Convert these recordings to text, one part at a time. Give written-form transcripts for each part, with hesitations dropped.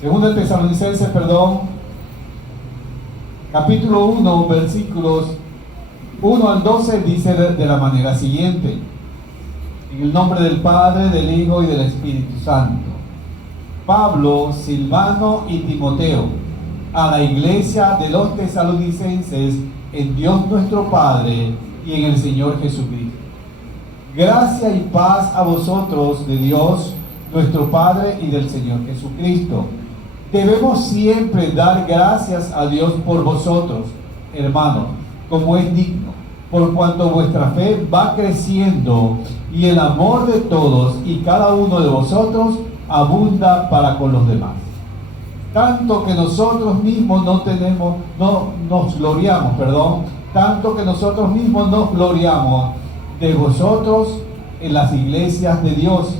Segunda Tesalonicenses, capítulo 1, versículos 1 al 12, dice de la manera siguiente: en el nombre del Padre, del Hijo y del Espíritu Santo. Pablo, Silvano y Timoteo, a la iglesia de los tesalonicenses, en Dios nuestro Padre y en el Señor Jesucristo. Gracia y paz a vosotros de Dios nuestro Padre y del Señor Jesucristo. Debemos siempre dar gracias a Dios por vosotros, hermanos, como es digno, por cuanto vuestra fe va creciendo y el amor de todos y cada uno de vosotros abunda para con los demás. Tanto que nosotros mismos nos gloriamos de vosotros en las iglesias de Dios,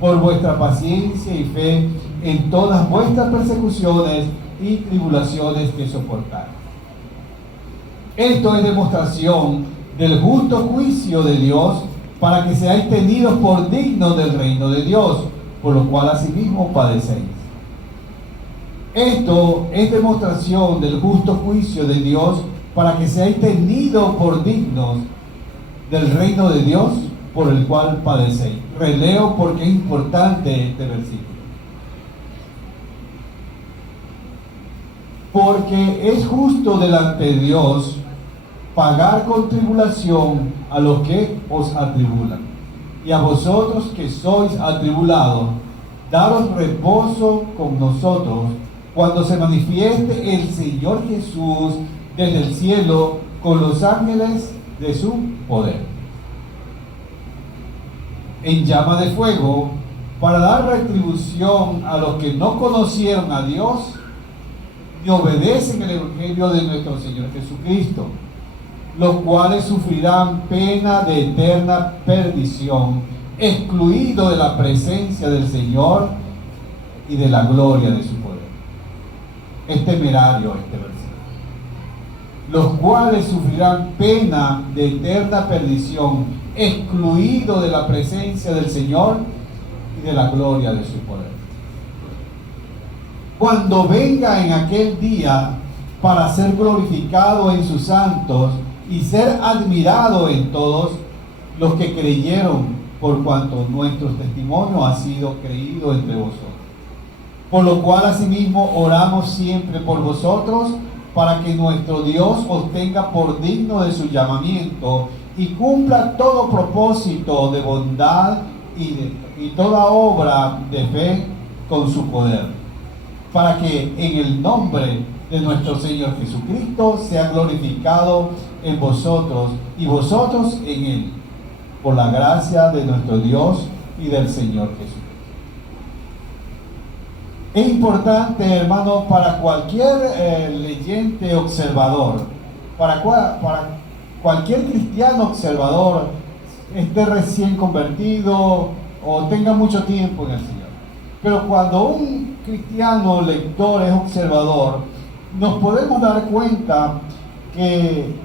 por vuestra paciencia y fe en todas vuestras persecuciones y tribulaciones que soportáis. Esto es demostración del justo juicio de Dios, para que seáis tenidos por dignos del reino de Dios, por lo cual asimismo padecéis. Esto es demostración del justo juicio de Dios, para que seáis tenidos por dignos del reino de Dios, por el cual padecéis. Releo porque es importante este versículo. Porque es justo delante de Dios pagar con tribulación a los que os atribulan, y a vosotros que sois atribulados, daros reposo con nosotros cuando se manifieste el Señor Jesús desde el cielo con los ángeles de su poder, en llama de fuego, para dar retribución a los que no conocieron a Dios ni obedecen el Evangelio de nuestro Señor Jesucristo, los cuales sufrirán pena de eterna perdición, excluidos de la presencia del Señor y de la gloria de su poder. Es temerario este versículo. Los cuales sufrirán pena de eterna perdición, excluidos de la presencia del Señor y de la gloria de su poder. Cuando venga en aquel día para ser glorificado en sus santos y ser admirado en todos los que creyeron, por cuanto nuestro testimonio ha sido creído entre vosotros. Por lo cual asimismo oramos siempre por vosotros, para que nuestro Dios os tenga por digno de su llamamiento y cumpla todo propósito de bondad y toda obra de fe con su poder, para que en el nombre de nuestro Señor Jesucristo sea glorificado en vosotros y vosotros en Él, por la gracia de nuestro Dios y del Señor Jesucristo. Es importante, hermano, para cualquier leyente observador, para cualquier cristiano observador, esté recién convertido o tenga mucho tiempo en el Señor. Pero cuando un cristiano lector es observador, nos podemos dar cuenta que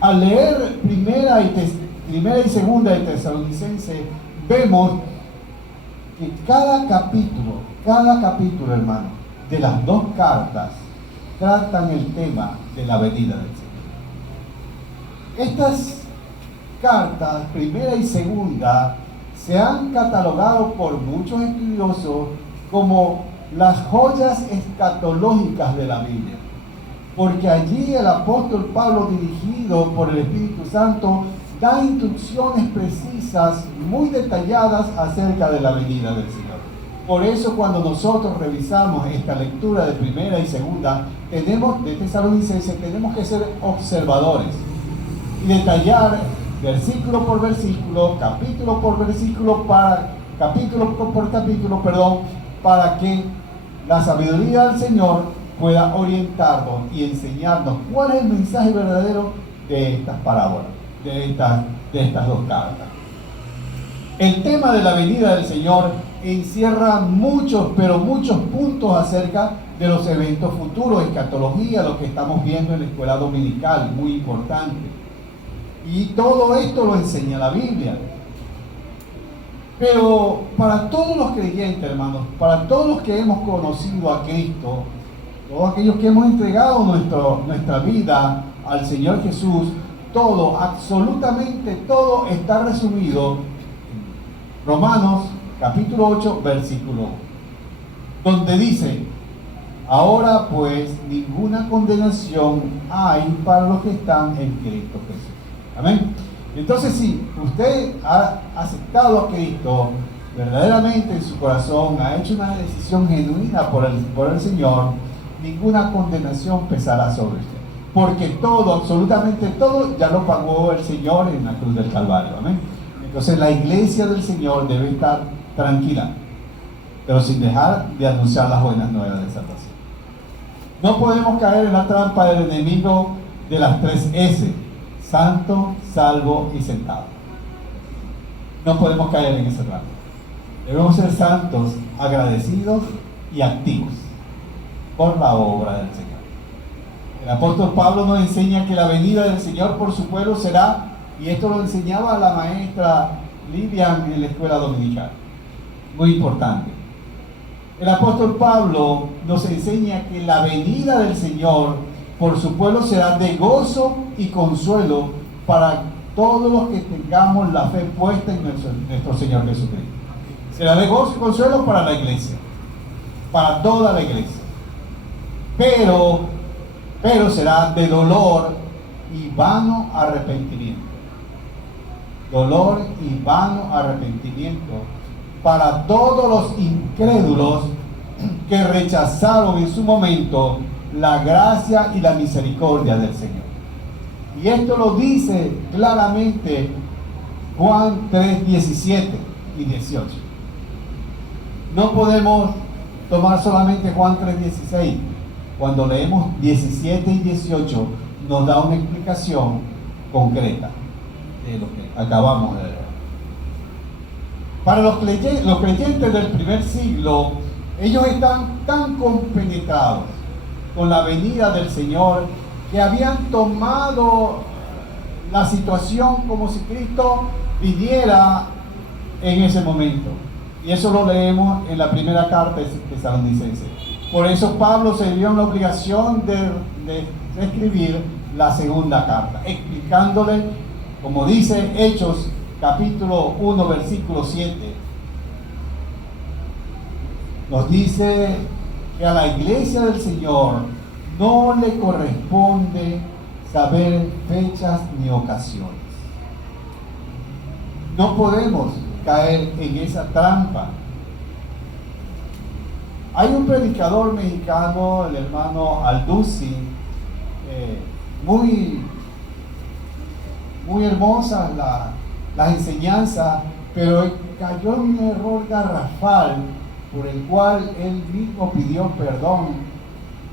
al leer primera y segunda de Tesalonicenses, vemos que cada capítulo, hermano, de las dos cartas tratan el tema de la venida del Señor. Estas cartas, primera y segunda, se han catalogado por muchos estudiosos como las joyas escatológicas de la Biblia, porque allí el apóstol Pablo, dirigido por el Espíritu Santo, da instrucciones precisas, muy detalladas acerca de la venida del Señor. Por eso, cuando nosotros revisamos esta lectura de primera y segunda de Tesalonicenses, tenemos que ser observadores y detallar versículo por versículo, capítulo por capítulo, para que la sabiduría del Señor pueda orientarnos y enseñarnos cuál es el mensaje verdadero de estas parábolas, de estas dos cartas. El tema de la venida del Señor encierra muchos puntos acerca de los eventos futuros, escatología, lo que estamos viendo en la escuela dominical, muy importante. Y todo esto lo enseña la Biblia. Pero para todos los creyentes, hermanos, para todos los que hemos conocido a Cristo, todos aquellos que hemos entregado nuestra vida al Señor Jesús, todo, absolutamente todo está resumido en Romanos capítulo 8, versículo 1, donde dice: ahora pues ninguna condenación hay para los que están en Cristo Jesús. Amén. Entonces, si usted ha aceptado a Cristo verdaderamente en su corazón, ha hecho una decisión genuina por el Señor, ninguna condenación pesará sobre usted, porque todo, absolutamente todo, ya lo pagó el Señor en la cruz del Calvario. Amén. Entonces la iglesia del Señor debe estar tranquila, pero sin dejar de anunciar las buenas nuevas de salvación. No podemos caer en la trampa del enemigo de las 3 S: santo, salvo y sentado. No podemos caer en esa trampa. Debemos ser santos, agradecidos y activos por la obra del Señor. El apóstol Pablo nos enseña que la venida del Señor por su pueblo será, y esto lo enseñaba la maestra Lilian en la escuela dominical, muy importante. El apóstol Pablo nos enseña que la venida del Señor por su pueblo será de gozo y consuelo para todos los que tengamos la fe puesta en nuestro Señor Jesucristo. Será de gozo y consuelo para la iglesia, para toda la iglesia. Pero será de dolor y vano arrepentimiento. Dolor y vano arrepentimiento para todos los incrédulos que rechazaron en su momento la gracia y la misericordia del Señor. Y esto lo dice claramente Juan 3, 17 y 18. No podemos tomar solamente Juan 3, 16. Cuando leemos 17 y 18 nos da una explicación concreta de lo que acabamos de leer. Para los creyentes del primer siglo, ellos están tan compenetrados con la venida del Señor que habían tomado la situación como si Cristo viniera en ese momento. Y eso lo leemos en la primera carta de Tesalonicenses. Por eso Pablo se vio en la obligación de escribir la segunda carta, explicándole, como dice Hechos capítulo 1, versículo 7, nos dice que a la iglesia del Señor no le corresponde saber fechas ni ocasiones. No podemos caer en esa trampa. Hay un predicador mexicano, el hermano Alduzzi, muy hermosas las enseñanzas, pero cayó en un error garrafal por el cual él mismo pidió perdón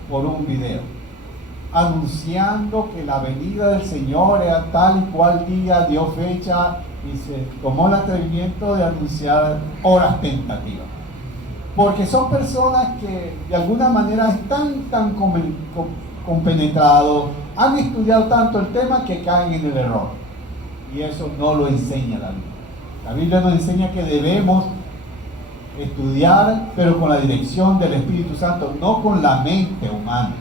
por un video, anunciando que la venida del Señor era tal y cual día, dio fecha y se tomó el atrevimiento de anunciar horas tentativas. Porque son personas que de alguna manera están tan compenetrados, han estudiado tanto el tema que caen en el error. Y eso no lo enseña la Biblia. La Biblia nos enseña que debemos estudiar, pero con la dirección del Espíritu Santo, no con la mente humana.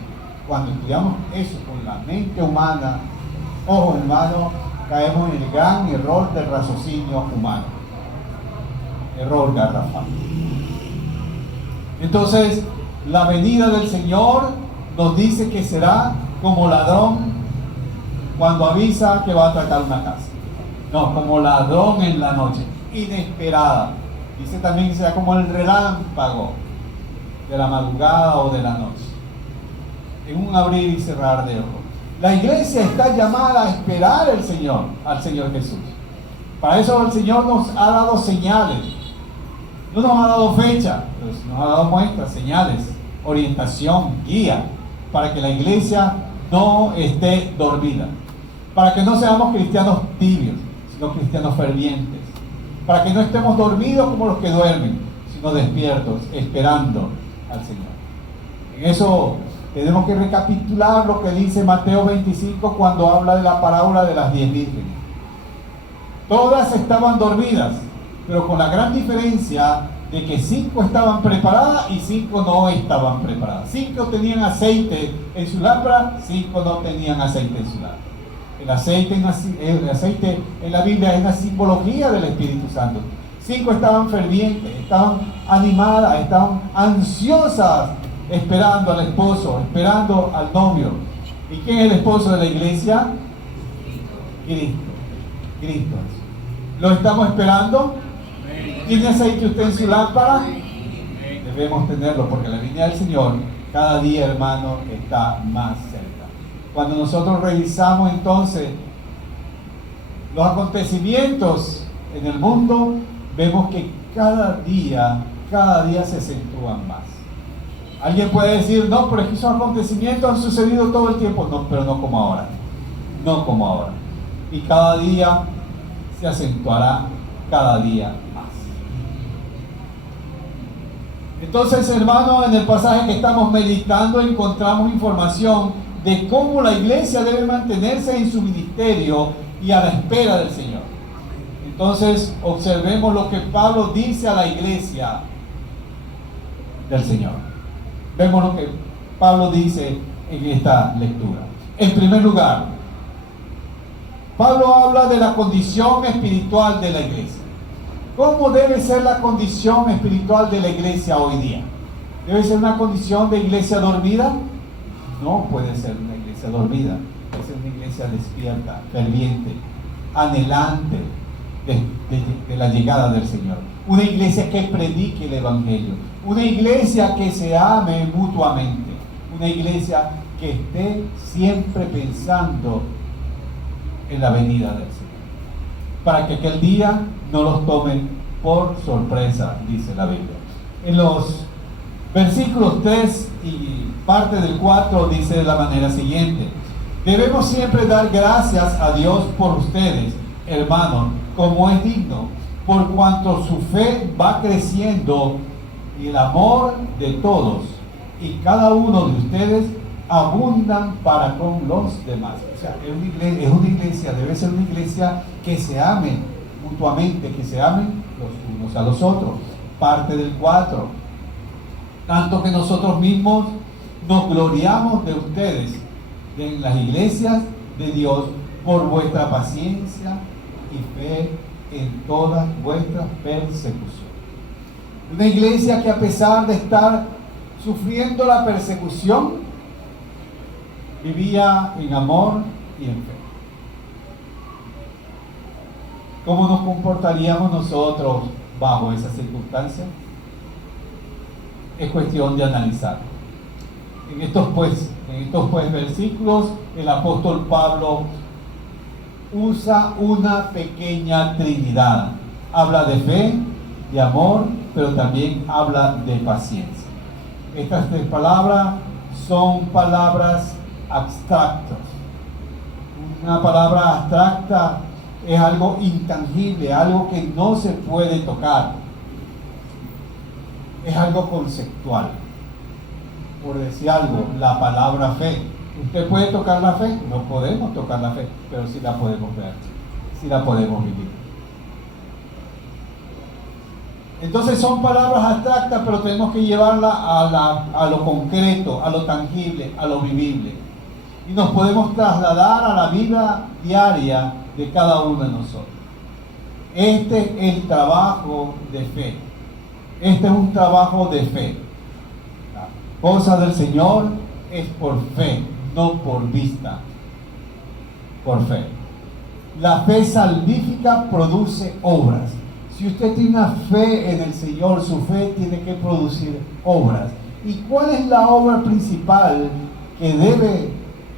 Cuando estudiamos eso con la mente humana, ojo hermano, caemos en el gran error del raciocinio humano. Error garrafal. Entonces, la venida del Señor nos dice que será como ladrón cuando avisa que va a atacar una casa. No, como ladrón en la noche, inesperada. Dice también que será como el relámpago de la madrugada o de la noche, en un abrir y cerrar de ojos. La iglesia está llamada a esperar al Señor Jesús. Para eso el Señor nos ha dado señales. No nos ha dado fecha, pero nos ha dado muestras, señales, orientación, guía, para que la iglesia no esté dormida, para que no seamos cristianos tibios, sino cristianos fervientes, para que no estemos dormidos como los que duermen, sino despiertos, esperando al Señor. En eso tenemos que recapitular lo que dice Mateo 25 cuando habla de la parábola de las 10 vírgenes. Todas estaban dormidas, pero con la gran diferencia de que 5 estaban preparadas y 5 no estaban preparadas. 5 tenían aceite en su lámpara, 5 no tenían aceite en su lámpara. El aceite en la Biblia es una simbología del Espíritu Santo. 5 estaban fervientes, estaban animadas, estaban ansiosas, esperando al esposo, esperando al novio. ¿Y quién es el esposo de la iglesia? Cristo. ¿Lo estamos esperando? ¿Tiene aceite usted en su lámpara? Debemos tenerlo, porque la venida del Señor cada día, hermano, está más cerca. Cuando nosotros revisamos entonces los acontecimientos en el mundo, vemos que cada día se acentúan más. Alguien puede decir, no, pero es que esos acontecimientos han sucedido todo el tiempo. No, pero no como ahora. No como ahora. Y cada día se acentuará cada día más. Entonces, hermano, en el pasaje que estamos meditando encontramos información de cómo la iglesia debe mantenerse en su ministerio y a la espera del Señor. Entonces, observemos lo que Pablo dice a la iglesia del Señor. Vemos lo que Pablo dice en esta lectura. En primer lugar, Pablo habla de la condición espiritual de la iglesia. ¿Cómo debe ser la condición espiritual de la iglesia hoy día? ¿Debe ser una condición de iglesia dormida? No puede ser una iglesia dormida. Debe ser una iglesia despierta, ferviente, anhelante de la llegada del Señor. Una iglesia que predique el Evangelio. Una iglesia que se ame mutuamente. Una iglesia que esté siempre pensando en la venida del Señor, para que aquel día no los tomen por sorpresa, dice la Biblia. En los versículos 3 y parte del 4 dice de la manera siguiente: debemos siempre dar gracias a Dios por ustedes, hermanos, como es digno, por cuanto su fe va creciendo y el amor de todos y cada uno de ustedes abundan para con los demás. O sea, es una iglesia, debe ser una iglesia que se ame mutuamente, que se amen los unos a los otros. Parte del 4: tanto que nosotros mismos nos gloriamos de ustedes en las iglesias de Dios por vuestra paciencia y fe en todas vuestras persecuciones. Una iglesia que, a pesar de estar sufriendo la persecución, vivía en amor y en fe. ¿Cómo nos comportaríamos nosotros bajo esas circunstancias? Es cuestión de analizar. En estos versículos, el apóstol Pablo usa una pequeña trinidad. Habla de fe, de amor, pero también habla de paciencia. Estas 3 palabras son palabras abstractas. Una palabra abstracta es algo intangible, algo que no se puede tocar. Es algo conceptual. Por decir algo, la palabra fe. ¿Usted puede tocar la fe? No podemos tocar la fe, pero sí la podemos ver, sí la podemos vivir. Entonces son palabras abstractas, pero tenemos que llevarla a lo concreto, a lo tangible, a lo vivible. Y nos podemos trasladar a la vida diaria de cada uno de nosotros. Este es el trabajo de fe. Este es un trabajo de fe. La cosa del Señor es por fe, no por vista. Por fe. La fe salvífica produce obras. Si usted tiene una fe en el Señor, su fe tiene que producir obras. ¿Y cuál es la obra principal que debe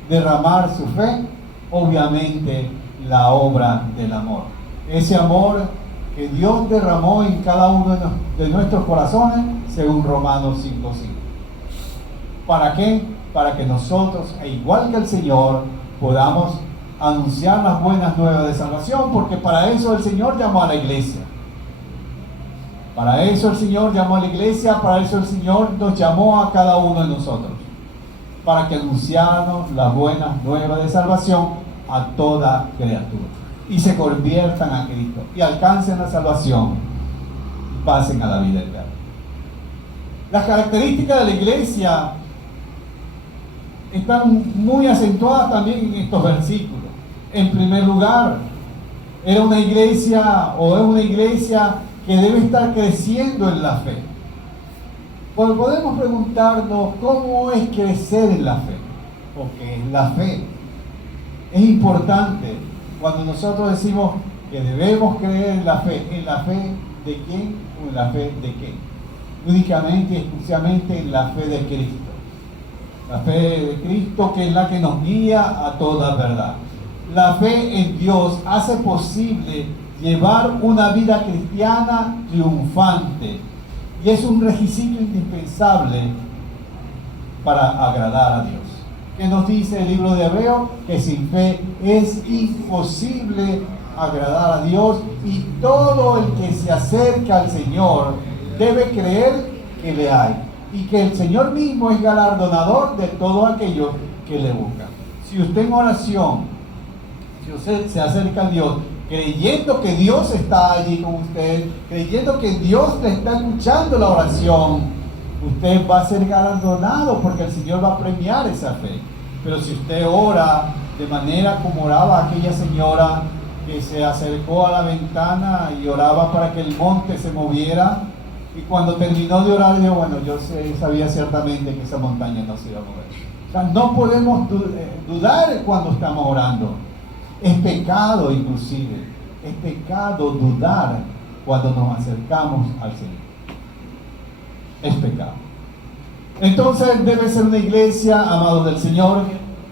derramar su fe? Obviamente la obra del amor. Ese amor que Dios derramó en cada uno de nuestros corazones, según Romanos 5:5. ¿Para qué? Para que nosotros, igual que el Señor, podamos anunciar las buenas nuevas de salvación, porque para eso el Señor llamó a la iglesia. Para eso el Señor llamó a la iglesia, para eso el Señor nos llamó a cada uno de nosotros, para que anunciáramos las buenas nuevas de salvación a toda criatura y se conviertan a Cristo y alcancen la salvación pasen a la vida eterna. Las características de la iglesia están muy acentuadas también en estos versículos. En primer lugar, era una iglesia o es una iglesia que debe estar creciendo en la fe. Pues podemos preguntarnos cómo es crecer en la fe, porque la fe es importante. Cuando nosotros decimos que debemos creer en la fe ¿de quién o en la fe de qué? Únicamente y exclusivamente en la fe de Cristo. La fe de Cristo, que es la que nos guía a toda verdad. La fe en Dios hace posible llevar una vida cristiana triunfante y es un requisito indispensable para agradar a Dios. Que nos dice el libro de Hebreos que sin fe es imposible agradar a Dios, y todo el que se acerca al Señor debe creer que le hay y que el Señor mismo es galardonador de todos aquellos que le buscan. Si usted en oración, si usted se acerca a Dios creyendo que Dios está allí con usted, creyendo que Dios le está escuchando la oración, usted va a ser galardonado porque el Señor va a premiar esa fe. Pero si usted ora de manera como oraba aquella señora que se acercó a la ventana y oraba para que el monte se moviera, y cuando terminó de orar dijo, bueno, yo sabía ciertamente que esa montaña no se iba a mover. O sea, no podemos dudar cuando estamos orando. Es pecado inclusive, es pecado dudar cuando nos acercamos al Señor. Es pecado. Entonces debe ser una iglesia, amados del Señor,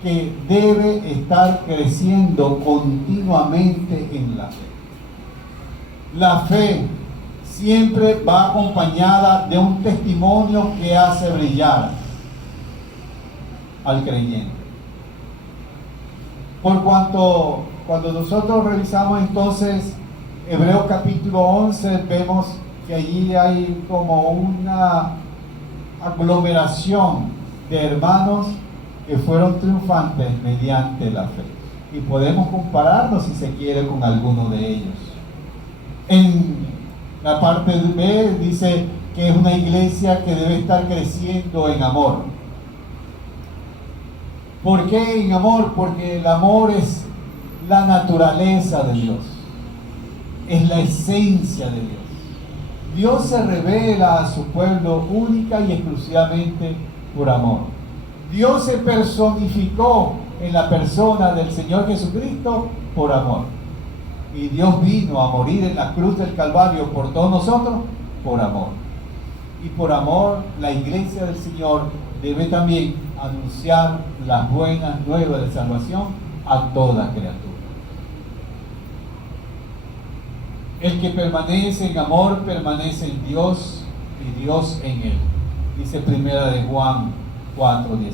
que debe estar creciendo continuamente en la fe. La fe siempre va acompañada de un testimonio que hace brillar al creyente. Por cuanto, cuando nosotros revisamos entonces Hebreos capítulo 11, vemos que allí hay como una aglomeración de hermanos que fueron triunfantes mediante la fe. Y podemos compararnos, si se quiere, con alguno de ellos. En la parte B dice que es una iglesia que debe estar creciendo en amor. ¿Por qué en amor? Porque el amor es la naturaleza de Dios, es la esencia de Dios. Dios se revela a su pueblo única y exclusivamente por amor. Dios se personificó en la persona del Señor Jesucristo por amor. Y Dios vino a morir en la cruz del Calvario por todos nosotros por amor. Y por amor la iglesia del Señor debe también anunciar las buenas nuevas de salvación a toda criatura. El que permanece en amor permanece en Dios y Dios en él. Dice primera de Juan 4:16.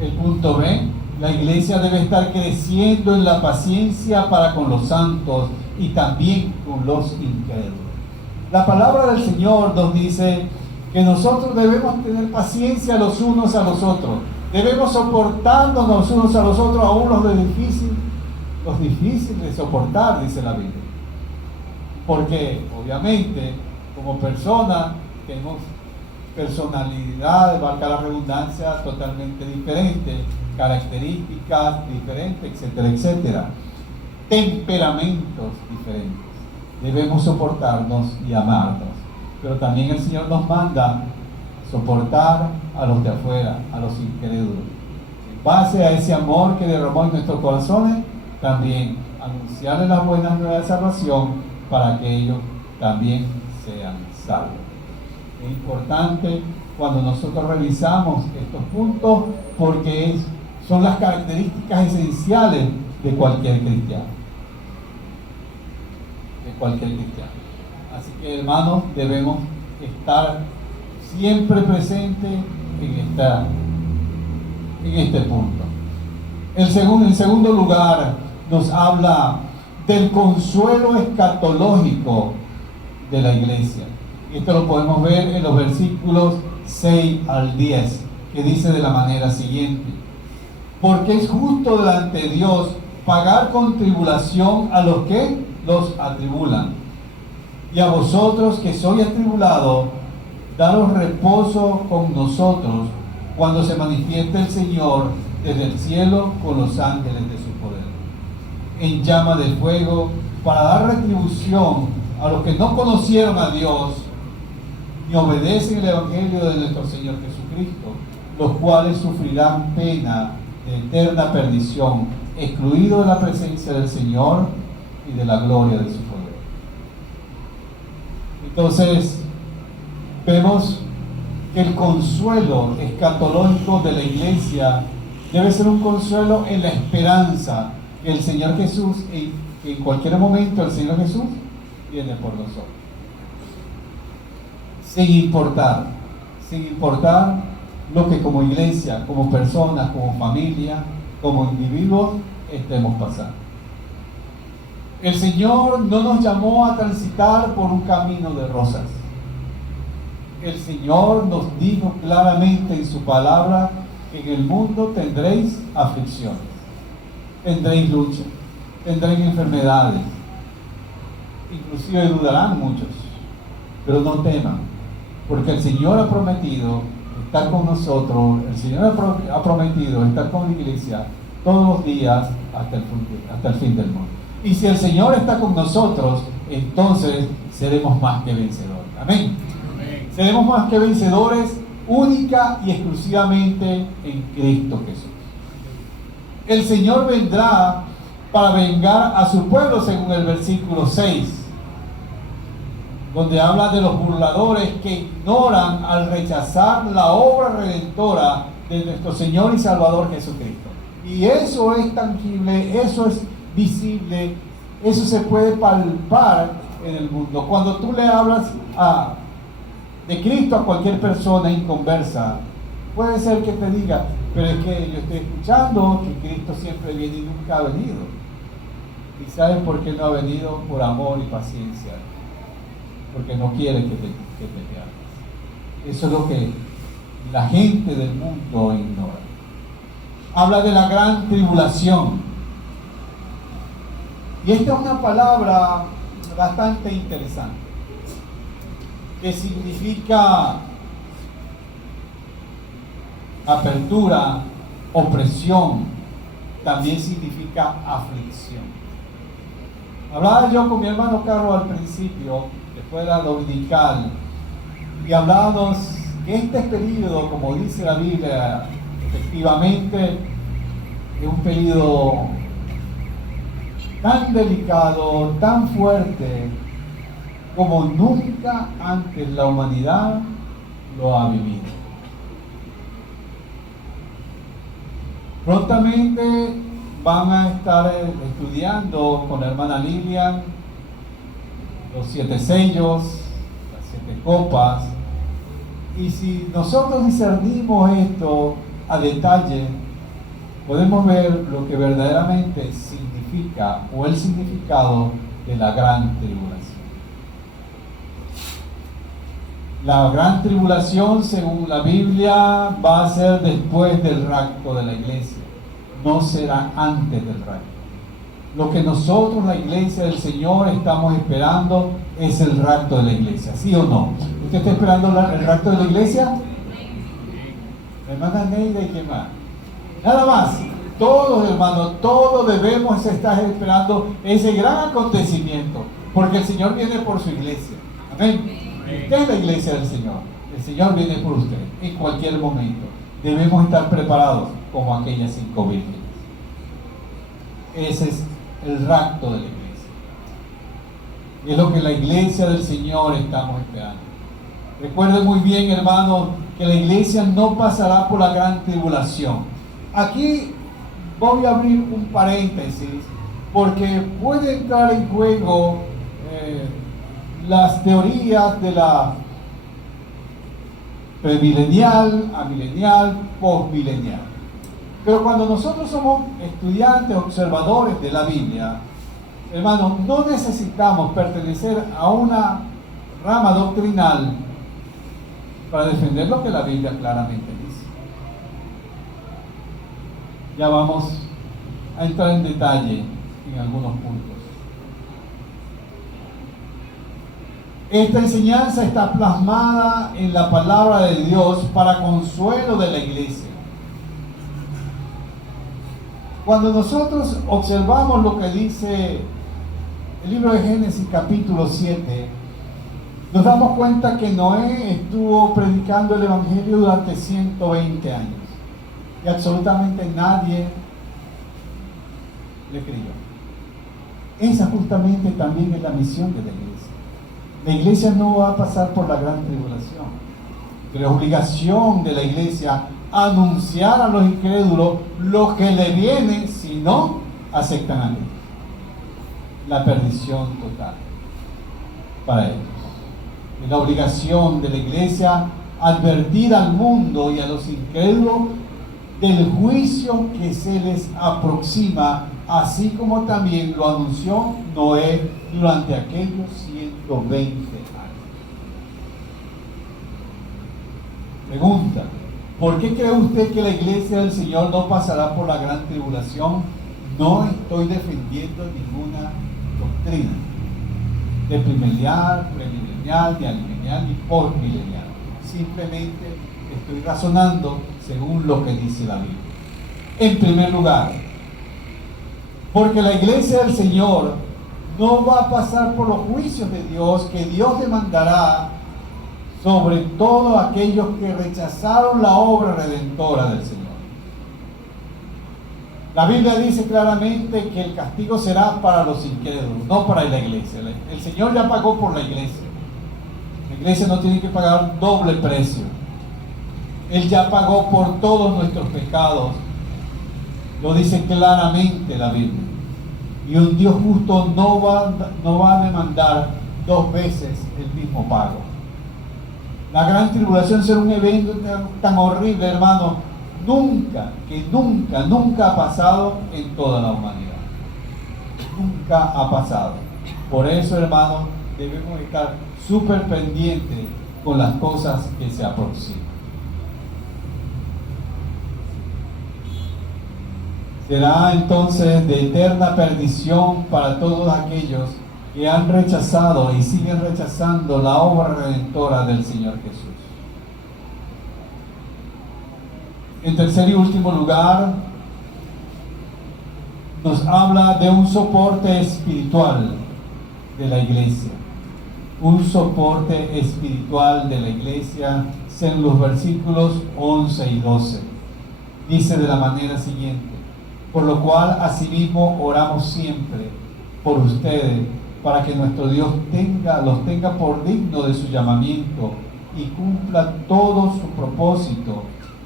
El punto B, la iglesia debe estar creciendo en la paciencia para con los santos y también con los incrédulos. La palabra del Señor nos dice que nosotros debemos tener paciencia los unos a los otros. Debemos soportarnos los unos a los otros, aún los difíciles de soportar, dice la Biblia. Porque obviamente como persona tenemos personalidades, valga la redundancia, totalmente diferentes, características diferentes, etcétera, etcétera. Temperamentos diferentes. Debemos soportarnos y amarnos. Pero también el Señor nos manda soportar a los de afuera, a los incrédulos. En base a ese amor que derramó en nuestros corazones, también anunciarles las buenas nuevas de salvación para que ellos también sean salvos. Es importante cuando nosotros revisamos estos puntos porque son las características esenciales de cualquier cristiano. Así que, hermanos, debemos estar siempre presentes en este punto. En segundo lugar, nos habla del consuelo escatológico de la iglesia. Esto lo podemos ver en los versículos 6 al 10, que dice de la manera siguiente: porque es justo delante de Dios pagar con tribulación a los que los atribulan, Y a vosotros que sois atribulados, daros reposo con nosotros cuando se manifieste el Señor desde el cielo con los ángeles de su poder, en llama de fuego, para dar retribución a los que no conocieron a Dios ni obedecen el Evangelio de nuestro Señor Jesucristo, los cuales sufrirán pena de eterna perdición, excluidos de la presencia del Señor y de la gloria de su poder. Entonces, vemos que el consuelo escatológico de la iglesia debe ser un consuelo en la esperanza que el Señor Jesús, que en cualquier momento el Señor Jesús viene por nosotros. Sin importar lo que como iglesia, como personas, como familia, como individuos estemos pasando. El Señor no nos llamó a transitar por un camino de rosas. El Señor nos dijo claramente en su palabra que en el mundo tendréis aflicciones, tendréis lucha, tendréis enfermedades, inclusive dudarán muchos, pero no teman, porque el Señor ha prometido estar con nosotros, el Señor ha prometido estar con la iglesia todos los días hasta el fin del mundo. Y si el Señor está con nosotros, entonces seremos más que vencedores. Amén. Amén. Seremos más que vencedores única y exclusivamente en Cristo Jesús. El Señor vendrá para vengar a su pueblo, según el versículo 6, donde habla de los burladores que ignoran al rechazar la obra redentora de nuestro Señor y Salvador Jesucristo. Y eso es tangible, eso es visible, eso se puede palpar en el mundo. Cuando tú le hablas de Cristo a cualquier persona inconversa, puede ser que te diga, pero es que yo estoy escuchando que Cristo siempre viene y nunca ha venido. ¿Y sabes por qué no ha venido? Por amor y paciencia, porque no quiere que te pierdas. Eso es lo que la gente del mundo ignora. Habla de la gran tribulación. Y esta es una palabra bastante interesante, que significa apertura, opresión, también significa aflicción. Hablaba yo con mi hermano Carlos al principio, después de la dominical, y hablábamos que este periodo, como dice la Biblia, efectivamente es un periodo tan delicado, tan fuerte, como nunca antes la humanidad lo ha vivido. Prontamente van a estar estudiando con la hermana Lilian los 7 sellos, las 7 copas, y si nosotros discernimos esto a detalle, podemos ver lo que verdaderamente significa, o el significado de la gran tribulación. La gran tribulación, según la Biblia, va a ser después del rapto de la iglesia, no será antes del rapto. Lo que nosotros, la iglesia del Señor, estamos esperando es el rapto de la iglesia, ¿sí o no? ¿Usted está esperando el rapto de la iglesia? Hermana Neida y qué más. Nada más, todos hermanos, todos debemos estar esperando ese gran acontecimiento, porque el Señor viene por su iglesia. Amén. Usted es la iglesia del Señor. El Señor viene por usted en cualquier momento. Debemos estar preparados como aquellas 5 vírgenes. Ese es el rapto de la iglesia. Es lo que la iglesia del Señor estamos esperando. Recuerden muy bien, hermanos, que la iglesia no pasará por la gran tribulación. Aquí voy a abrir un paréntesis, porque puede entrar en juego las teorías de la premilenial, amilenial, postmilenial. Pero cuando nosotros somos estudiantes, observadores de la Biblia, hermanos, no necesitamos pertenecer a una rama doctrinal para defender lo que la Biblia claramente dice. Ya vamos a entrar en detalle en algunos puntos. Esta enseñanza está plasmada en la palabra de Dios para consuelo de la iglesia. Cuando nosotros observamos lo que dice el libro de Génesis capítulo 7, nos damos cuenta que Noé estuvo predicando el Evangelio durante 120 años y absolutamente nadie le creyó. Esa justamente también es la misión de la iglesia. La iglesia no va a pasar por la gran tribulación, pero es obligación de la iglesia anunciar a los incrédulos lo que le viene si no aceptan a Cristo. La perdición total para ellos. Es la obligación de la iglesia advertir al mundo y a los incrédulos del juicio que se les aproxima, así como también lo anunció Noé durante aquellos 120 años. Pregunta: ¿por qué cree usted que la iglesia del Señor no pasará por la gran tribulación? No estoy defendiendo ninguna doctrina de premilenial, ni amilenial, ni postmilenial. Simplemente estoy razonando según lo que dice la Biblia. En primer lugar, porque la iglesia del Señor no va a pasar por los juicios de Dios que Dios demandará sobre todos aquellos que rechazaron la obra redentora del Señor. La Biblia dice claramente que el castigo será para los incrédulos, no para la iglesia. El Señor ya pagó por la iglesia. La iglesia no tiene que pagar doble precio. Él ya pagó por todos nuestros pecados. Lo dice claramente la Biblia. Y un Dios justo no va a demandar dos veces el mismo pago. La gran tribulación será un evento tan horrible, hermano, nunca ha pasado en toda la humanidad. Nunca ha pasado. Por eso, hermano, debemos estar súper pendientes con las cosas que se aproximan. Será entonces de eterna perdición para todos aquellos que han rechazado y siguen rechazando la obra redentora del Señor Jesús. En tercer y último lugar, nos habla de un soporte espiritual de la iglesia. Un soporte espiritual de la iglesia en los versículos 11 y 12. Dice de la manera siguiente: por lo cual asimismo oramos siempre por ustedes, para que nuestro Dios los tenga por digno de su llamamiento y cumpla todo su propósito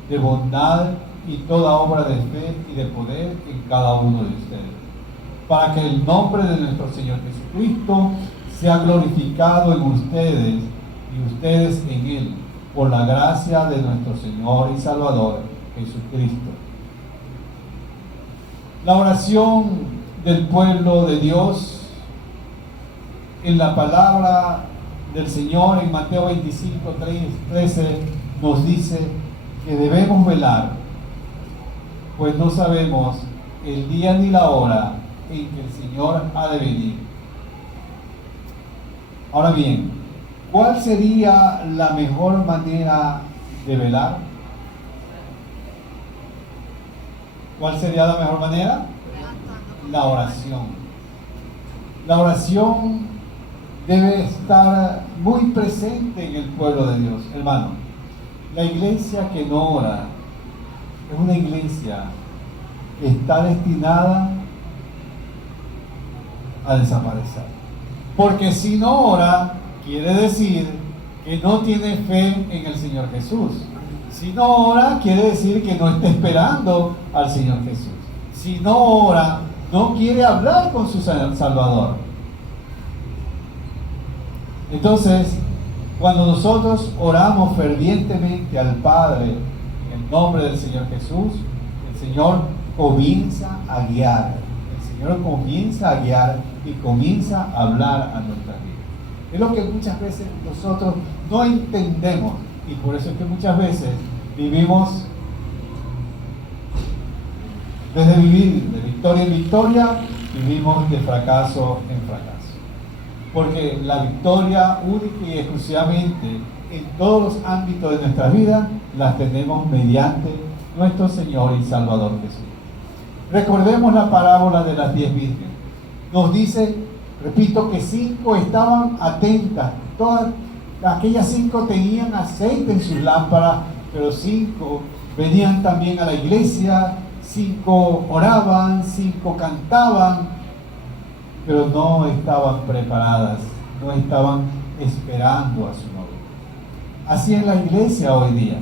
de bondad y toda obra de fe y de poder en cada uno de ustedes, para que el nombre de nuestro Señor Jesucristo sea glorificado en ustedes y ustedes en Él, por la gracia de nuestro Señor y Salvador Jesucristo. La oración del pueblo de Dios en la palabra del Señor en Mateo 25:13 nos dice que debemos velar, pues no sabemos el día ni la hora en que el Señor ha de venir. Ahora bien, ¿cuál sería la mejor manera de velar? ¿Cuál sería la mejor manera? La oración. La oración debe estar muy presente en el pueblo de Dios, hermano. La iglesia que no ora es una iglesia que está destinada a desaparecer. Porque si no ora, quiere decir que no tiene fe en el Señor Jesús. Si no ora, quiere decir que no está esperando al Señor Jesús. Si no ora, no quiere hablar con su Salvador. Entonces, cuando nosotros oramos fervientemente al Padre en el nombre del Señor Jesús, el Señor comienza a guiar. El Señor comienza a guiar y comienza a hablar a nuestras vidas. Es lo que muchas veces nosotros no entendemos, y por eso es que muchas veces vivimos, en vez de vivir de victoria en victoria, vivimos de fracaso en fracaso. porque la victoria única y exclusivamente en todos los ámbitos de nuestra vida la tenemos mediante nuestro Señor y Salvador Jesús. Recordemos la parábola de las 10 vírgenes. Nos dice, repito, que 5 estaban atentas. Todas aquellas 5 tenían aceite en sus lámparas, pero 5 venían también a la iglesia, 5 oraban, 5 cantaban, pero no estaban preparadas, no estaban esperando a su novio. Así es la iglesia hoy día.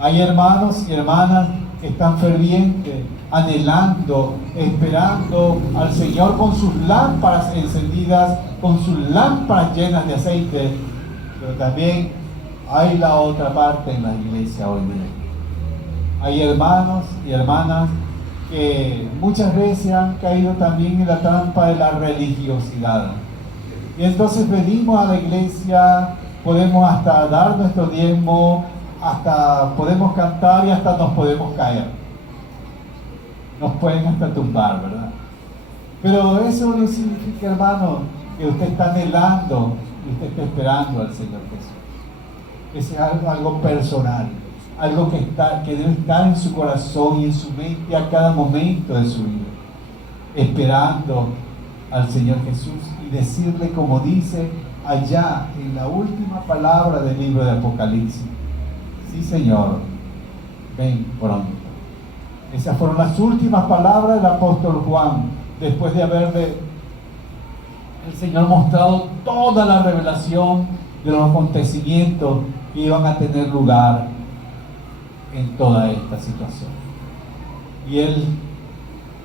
Hay hermanos y hermanas que están fervientes, anhelando, esperando al Señor con sus lámparas encendidas, con sus lámparas llenas de aceite, pero también hay la otra parte en la iglesia hoy día. Hay hermanos y hermanas que muchas veces han caído también en la trampa de la religiosidad. Y entonces venimos a la iglesia, podemos hasta dar nuestro diezmo, hasta podemos cantar y hasta nos podemos caer. Nos pueden hasta tumbar, ¿verdad? Pero eso no significa, hermano, que usted está anhelando y usted está esperando al Señor Jesús. Que sea algo personal, algo que debe estar en su corazón y en su mente a cada momento de su vida, esperando al Señor Jesús y decirle, como dice allá en la última palabra del libro de Apocalipsis: sí, Señor, ven pronto. Esas fueron las últimas palabras del apóstol Juan, después de haberle el Señor mostrado toda la revelación de los acontecimientos que iban a tener lugar en toda esta situación. Y él,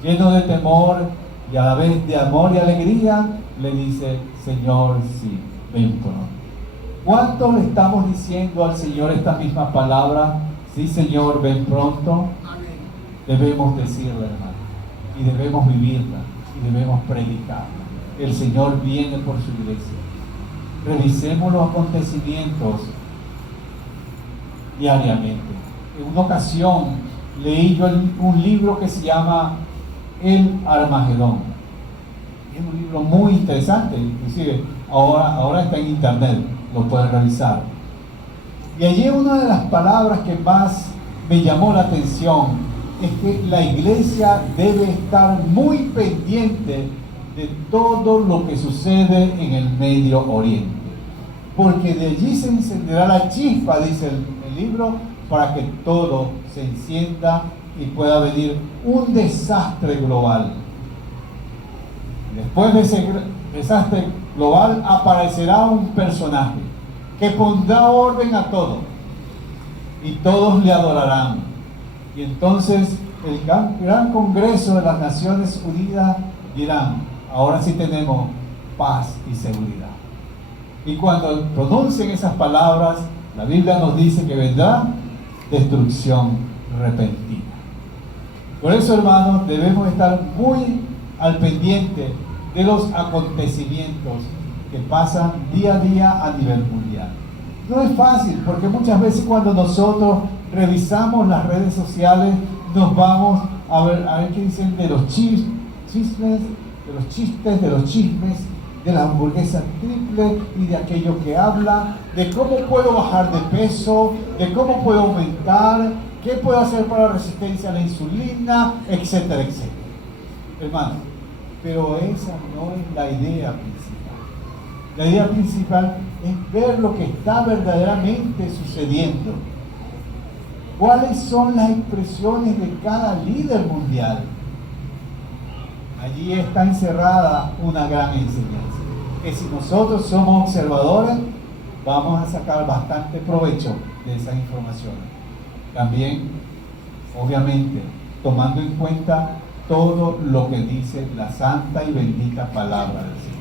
lleno de temor y a la vez de amor y alegría, le dice: Señor, sí, ven pronto. ¿Cuánto le estamos diciendo al Señor esta misma palabra? Sí, Señor, ven pronto. Debemos decirla, hermano, y debemos vivirla, y debemos predicarla. El Señor viene por su iglesia. Revisemos los acontecimientos diariamente. En una ocasión leí yo un libro que se llama El Armagedón. Es un libro muy interesante, inclusive ahora está en internet, lo pueden revisar. Y allí una de las palabras que más me llamó la atención es que la iglesia debe estar muy pendiente de todo lo que sucede en el Medio Oriente, porque de allí se encenderá la chispa, dice el libro, para que todo se encienda y pueda venir un desastre global. Después de ese desastre global aparecerá un personaje que pondrá orden a todo y todos le adorarán. Y entonces el gran Congreso de las Naciones Unidas dirán: ahora sí tenemos paz y seguridad. Y cuando pronuncien esas palabras, la Biblia nos dice que vendrá destrucción repentina. Por eso, hermanos, debemos estar muy al pendiente de los acontecimientos que pasan día a día a nivel mundial. No es fácil, porque muchas veces cuando nosotros revisamos las redes sociales, nos vamos a ver qué dicen de los chismes, de los chistes, de los chismes, de la hamburguesa triple y de aquello que habla, de cómo puedo bajar de peso, de cómo puedo aumentar, qué puedo hacer para la resistencia a la insulina, etcétera, etcétera. Hermano, pero esa no es la idea principal. La idea principal es ver lo que está verdaderamente sucediendo. ¿Cuáles son las expresiones de cada líder mundial? Allí está encerrada una gran enseñanza, que si nosotros somos observadores, vamos a sacar bastante provecho de esa información. También, obviamente, tomando en cuenta todo lo que dice la santa y bendita palabra del Señor.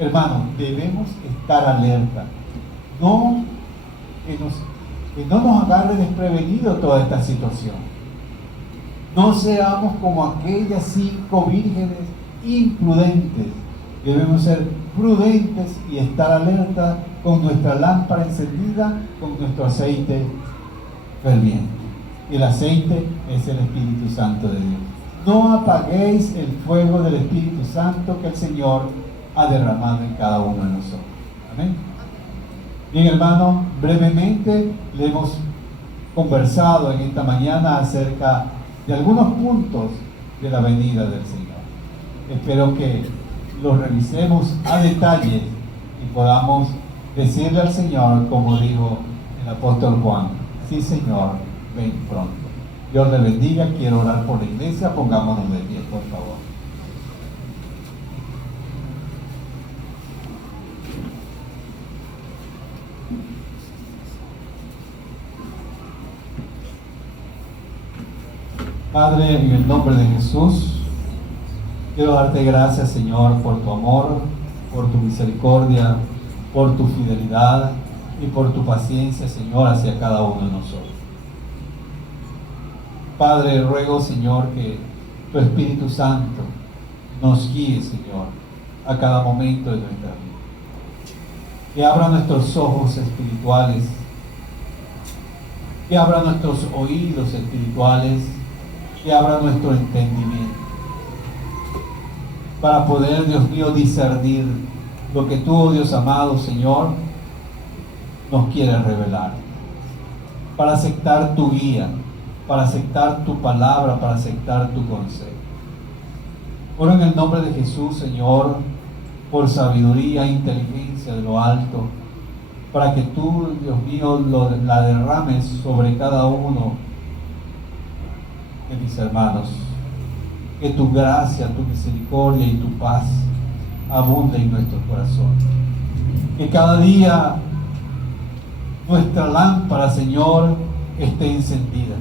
Hermanos, debemos estar alerta, que no nos agarre desprevenido toda esta situación. No seamos como aquellas 5 vírgenes imprudentes. Debemos ser prudentes y estar alerta con nuestra lámpara encendida, con nuestro aceite ferviente. El aceite es el Espíritu Santo de Dios. No apaguéis el fuego del Espíritu Santo que el Señor ha derramado en cada uno de nosotros. Amén. Bien, hermano, brevemente le hemos conversado en esta mañana acerca de algunos puntos de la venida del Señor. Espero que los revisemos a detalle y podamos decirle al Señor, como dijo el apóstol Juan: sí, Señor, ven pronto. Dios le bendiga. Quiero orar por la iglesia. Pongámonos de pie, por favor. Padre, en el nombre de Jesús, quiero darte gracias, Señor, por tu amor, por tu misericordia, por tu fidelidad y por tu paciencia, Señor, hacia cada uno de nosotros. Padre, ruego, Señor, que tu Espíritu Santo nos guíe, Señor, a cada momento de nuestra vida. Que abra nuestros ojos espirituales, que abra nuestros oídos espirituales, que abra nuestro entendimiento, para poder, Dios mío, discernir lo que tú, oh Dios amado, Señor, nos quieres revelar, para aceptar tu guía, para aceptar tu palabra, para aceptar tu consejo. Oro en el nombre de Jesús, Señor, por sabiduría e inteligencia de lo alto, para que tú, Dios mío, la derrames sobre cada uno de mis hermanos. Que tu gracia, tu misericordia y tu paz abunde en nuestros corazones. Que cada día nuestra lámpara, Señor, esté encendida.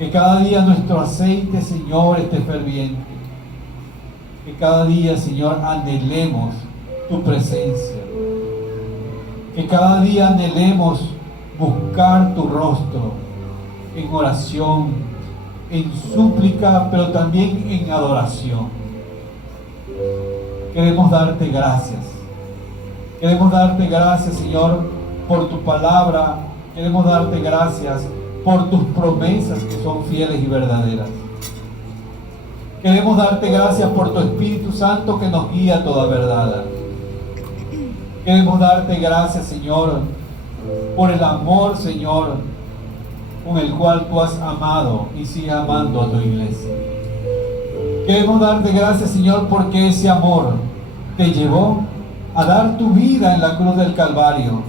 Que cada día nuestro aceite, Señor, esté ferviente. Que cada día, Señor, anhelemos tu presencia. Que cada día anhelemos buscar tu rostro en oración, en súplica, pero también en adoración. Queremos darte gracias. Queremos darte gracias, Señor, por tu palabra. Queremos darte gracias por tus promesas que son fieles y verdaderas. Queremos darte gracias por tu Espíritu Santo que nos guía a toda verdad. Queremos darte gracias, Señor, por el amor, Señor, con el cual tú has amado y sigues amando a tu iglesia. Queremos darte gracias, Señor, porque ese amor te llevó a dar tu vida en la cruz del Calvario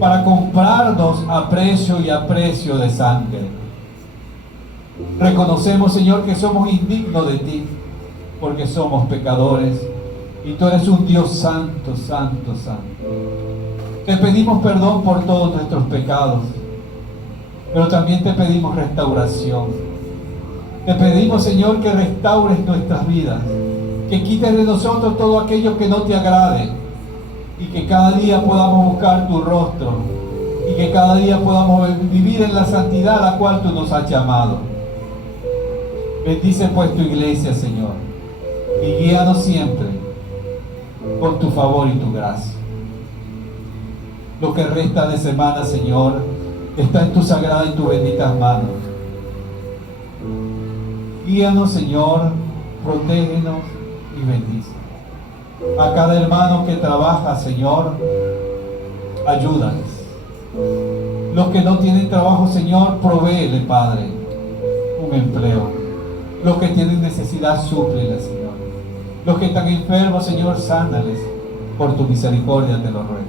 para comprarnos a precio y a precio de sangre. Reconocemos, Señor, que somos indignos de ti porque somos pecadores y tú eres un Dios santo, santo, santo. Te pedimos perdón por todos nuestros pecados, pero también te pedimos restauración. Te pedimos, Señor, que restaures nuestras vidas, que quites de nosotros todo aquello que no te agrade y que cada día podamos buscar tu rostro y que cada día podamos vivir en la santidad a la cual tú nos has llamado. Bendice pues tu iglesia, Señor, y guíanos siempre con tu favor y tu gracia. Lo que resta de semana, Señor, está en tu sagrada y tu benditas manos. Guíanos, Señor, protégenos y bendice. A cada hermano que trabaja, Señor, ayúdales. Los que no tienen trabajo, Señor, provéele, Padre, un empleo. Los que tienen necesidad, súpleles, Señor. Los que están enfermos, Señor, sánales. Por tu misericordia te lo ruego.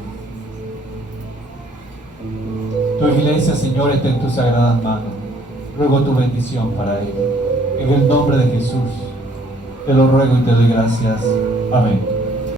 Tu iglesia, Señor, está en tus sagradas manos. Ruego tu bendición para ella. En el nombre de Jesús, te lo ruego y te doy gracias. Amén.